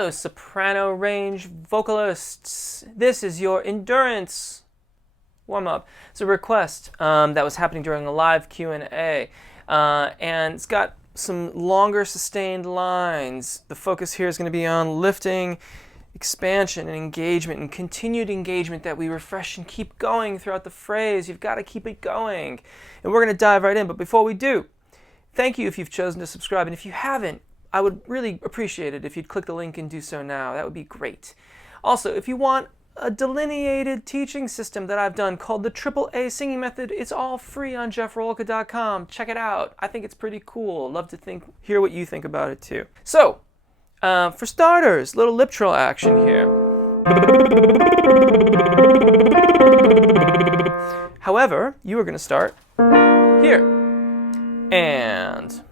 Hello, soprano range vocalists. This is your endurance warm-up. It's a request that was happening during a live Q&A, and it's got some longer sustained lines. The focus here is going to be on lifting, expansion, and engagement, and continued engagement that we refresh and keep going throughout the phrase. You've got to keep it going. And we're going to dive right in, but before we do, thank you if you've chosen to subscribe, and if you haven't, I would really appreciate it if you'd click the link and do so now. That would be great. Also, if you want a delineated teaching system that I've done called the AAA Singing Method, it's all free on jeffrolka.com. Check it out. I think it's pretty cool. Love to hear what you think about it too. So, for starters, little lip trill action here. However, you are going to start here. And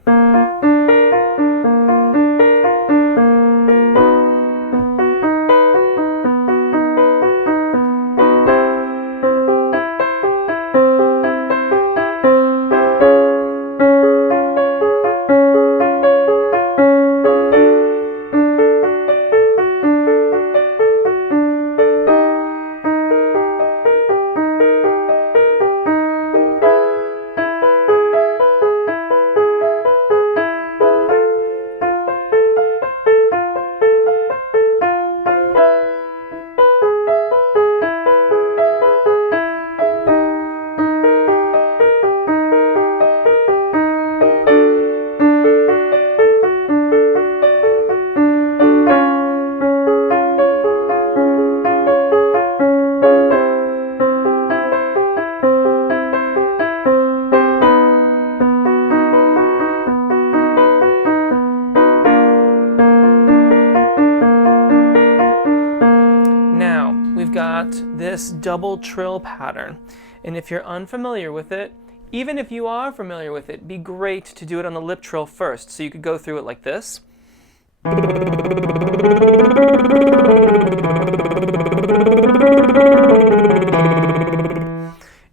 we've got this double trill pattern, and if you're unfamiliar with it, even if you are familiar with it, it'd be great to do it on the lip trill first. So you could go through it like this.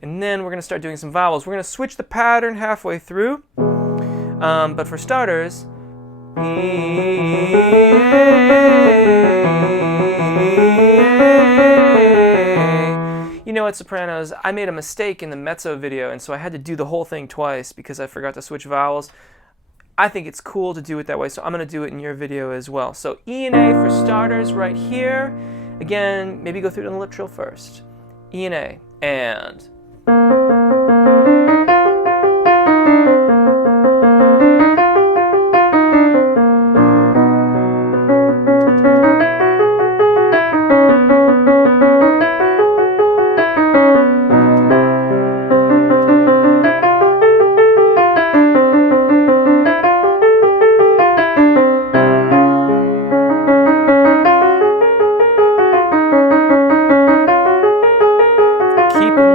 And then we're going to start doing some vowels. We're going to switch the pattern halfway through, but for starters, you know what, sopranos, I made a mistake in the mezzo video, and so I had to do the whole thing twice because I forgot to switch vowels. I think it's cool to do it that way, so I'm going to do it in your video as well. So E and A for starters right here. Again, maybe go through it on the lip trill first. E and A, and...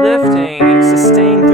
lifting, sustain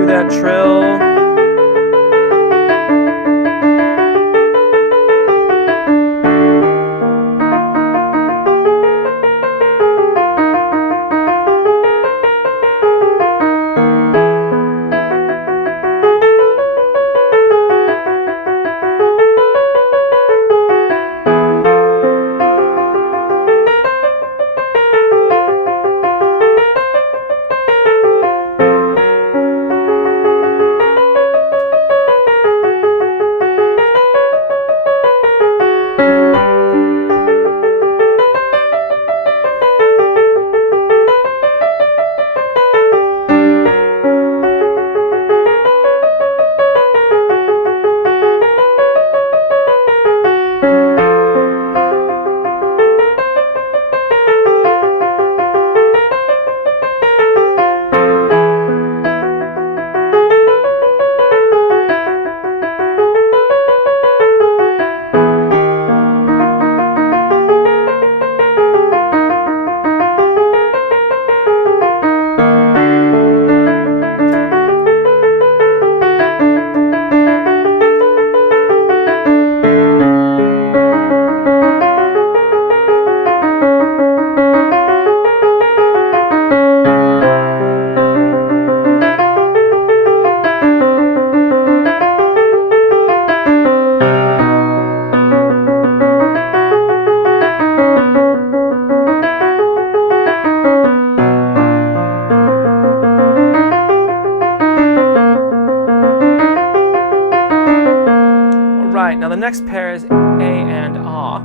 next pair is A and Ah.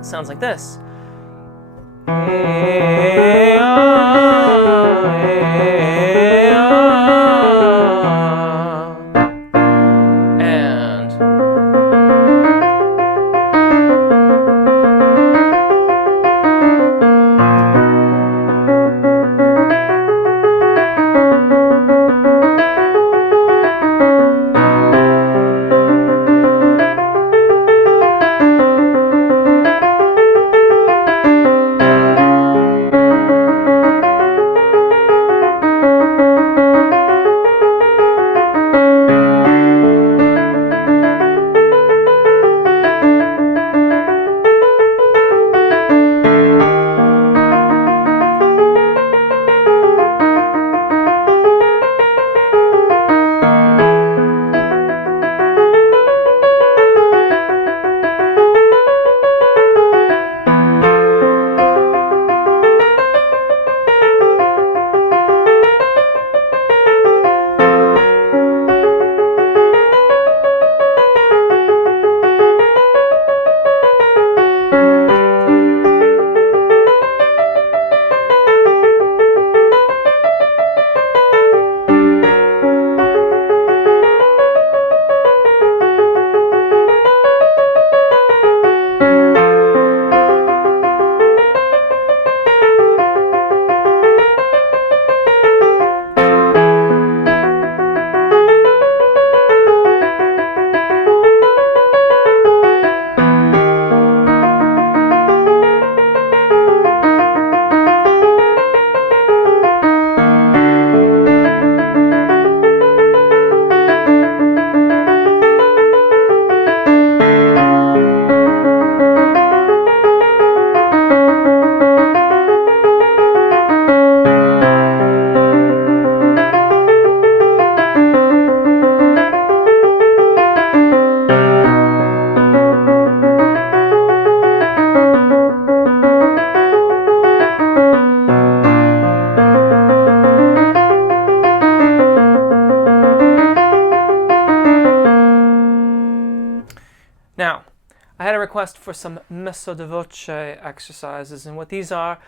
Sounds like this. A, ah, A, ah. And now, I had a request for some messa voce exercises, and what these are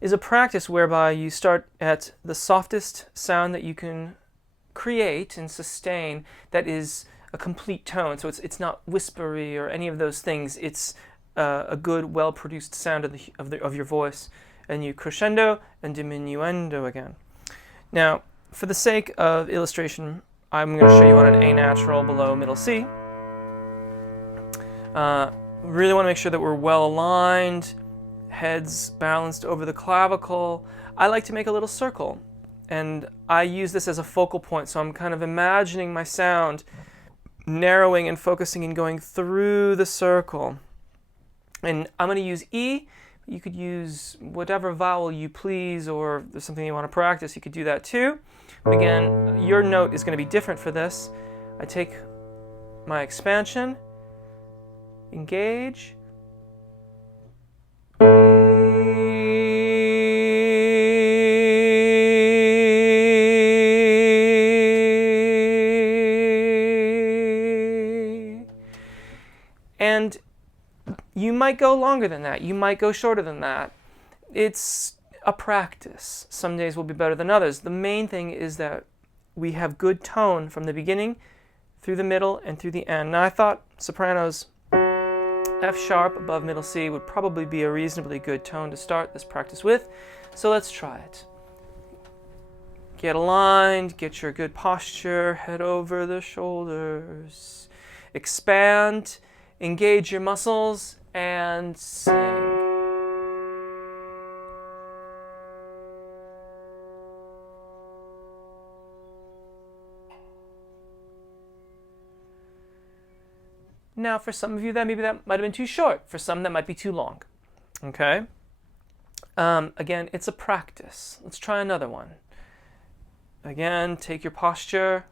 is a practice whereby you start at the softest sound that you can create and sustain that is a complete tone. So it's not whispery or any of those things. It's a good, well-produced sound of your voice, and you crescendo and diminuendo again. Now, for the sake of illustration, I'm going to show you on an A natural below middle C. Really want to make sure that we're well aligned, heads balanced over the clavicle. I like to make a little circle, and I use this as a focal point, so I'm kind of imagining my sound narrowing and focusing and going through the circle. And I'm going to use E. You could use whatever vowel you please, or if there's something you want to practice, you could do that too. But again, your note is going to be different for this. I take my expansion, engage, and you might go longer than that. You might go shorter than that. It's a practice. Some days will be better than others. The main thing is that we have good tone from the beginning, through the middle, and through the end. Now, I thought sopranos F sharp above middle C would probably be a reasonably good tone to start this practice with. So let's try it. Get aligned, get your good posture, head over the shoulders. Expand, engage your muscles, and sing. Now, for some of you, that might have been too short. For some, that might be too long. Okay? Again, it's a practice. Let's try another one. Again, take your posture,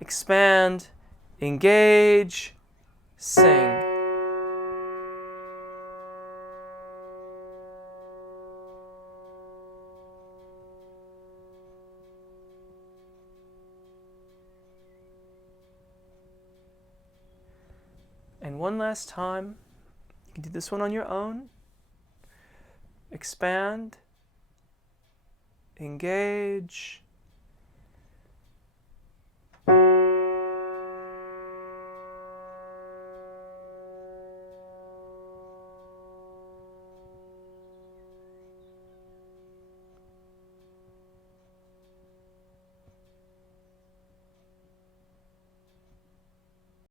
expand, engage, sing. And one last time, you can do this one on your own. Expand, engage,